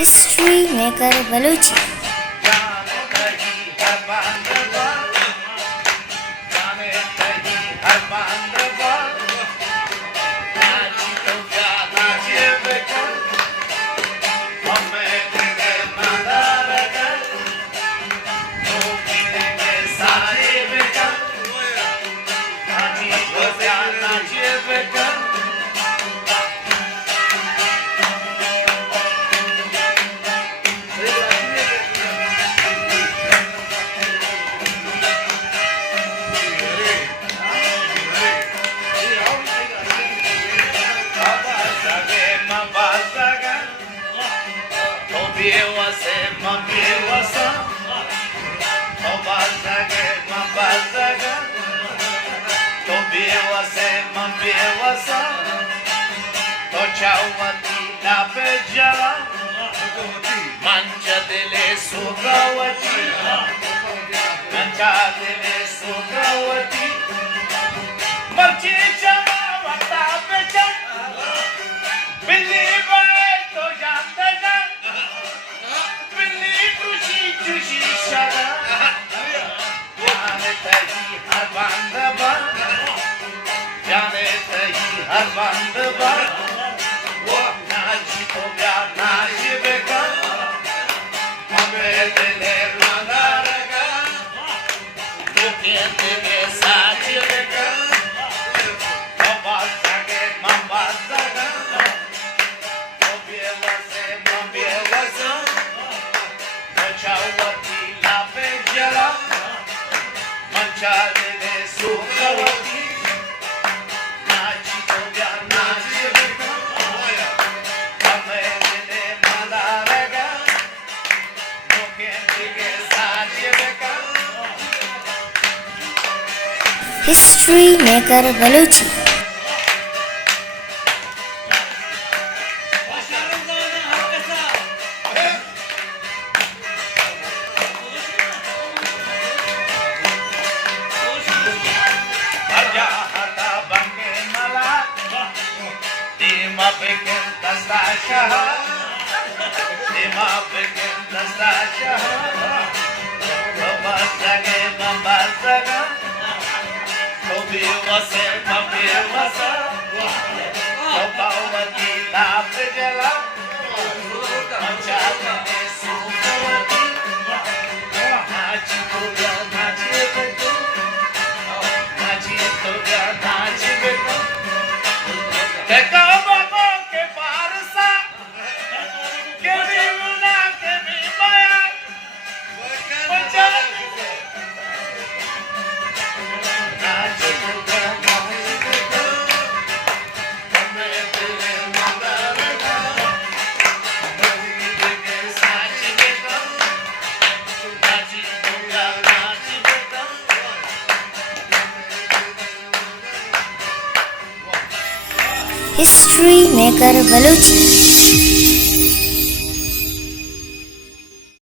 History maker Baluchi. Mancha delle sugawati, mancha delle sugawati, marchi chama vata becha, billi bae to jante ja, billi khushi khushi shada, jaane tahi har bandaba, jaane tahi har bandaba. History maker Baluchi. History maker Balochi.